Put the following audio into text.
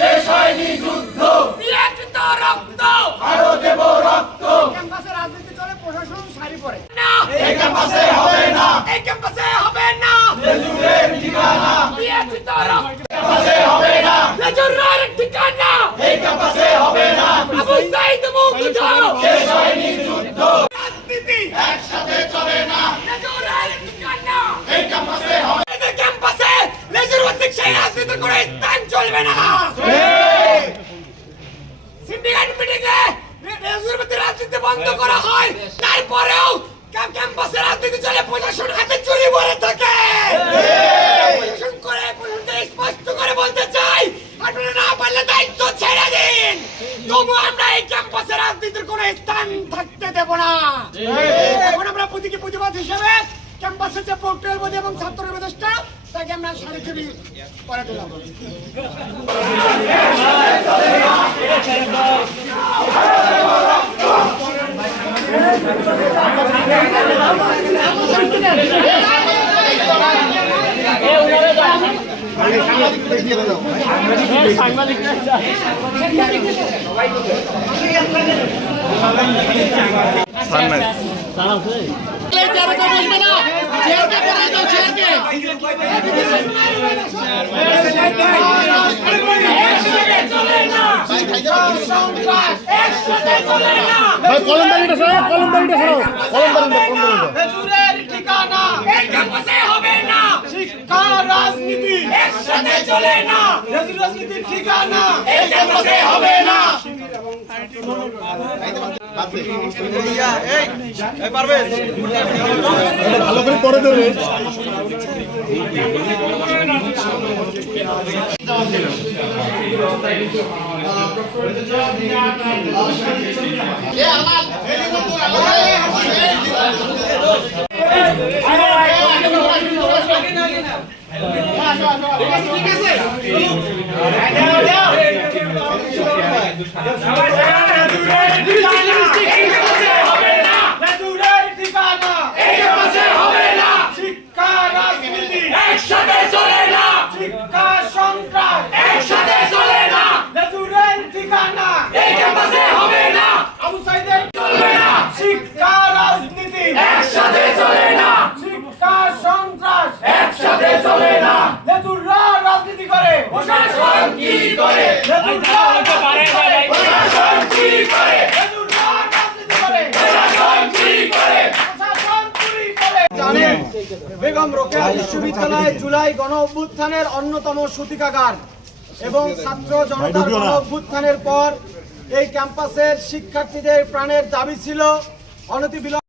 শেষ হয়নি যুদ্ধ। দিয়েছি তো রক্ত। আরও দেব রক্ত। ক্যাম্পাসে রাজনীতি চলে প্রশাসন সারি পড়ে। এই ক্যাম্পাসে হবে না। এই ক্যাম্পাসে হবে না। লেজুরের ঠিকানা। দিয়েছি তো রক্ত ক্যাম্পাসে হবে না। লেজুরের ঠিকানা। এই ক্যাম্পাসে হবে না। আবু সাইদ মুগ্ধ। শেষ হয়নি যুদ্ধ। রাজনীতি। একসাথে চলে না। লেজুরের ঠিকানা। এই ক্যাম্পাসে হবে ক্যাম্পাসে লেজুর ভিত্তিক সেই রাজনীতি করে স্থান চলবে না। সিন্ডিকেট মিটিং এ ভিত্তিক রাজনীতি বন্ধ করা হয়। তারপরেও ক্যাম্প- ক্যাম্পাসে রাজনীতি চলে, প্রশাসন হাতে চুরি ভরে থাকে। প্রশাসন করে, প্রশাসনকে স্পষ্ট করে বলতে চাই, আপনারা না পারলে দায়িত্ব ছেড়ে দিন। তবু আমরা এই ক্যাম্পাসে রাজনীতির কোনো স্থান থাকতে দেব না। এখন আমরা প্রতীকী প্রতিবাদ হিসেবে ক্যাম্পাসে যে পোর্টাল বোধ এবং ছাত্র উপদেষ্টা তাকে আমরা চুরি করে দিলাম না কলমদারিটা সরাও কলমদারিটা সরাও ঠিকানা এই ক্যাম্পাসে হবে না শিক্ষা রাজনীতি একসাথে চলে না। লেজুর রাজনীতির ঠিকানা এই ক্যাম্পাসে হবে না। ভালো করে দেবে। একসাথে চলে না। শিক্ষা সন্ত্রাস একসাথে চলে না। ঠিকানা রোকেয়া বিশ্ববিদ্যালয় জুলাই গণ অভ্যুত্থানের অন্যতম সূতিকাগার এবং ছাত্র জনতার গণ অভ্যুত্থানের পর এই ক্যাম্পাসের শিক্ষার্থীদের প্রাণের দাবি ছিল অনতিবিলম্বে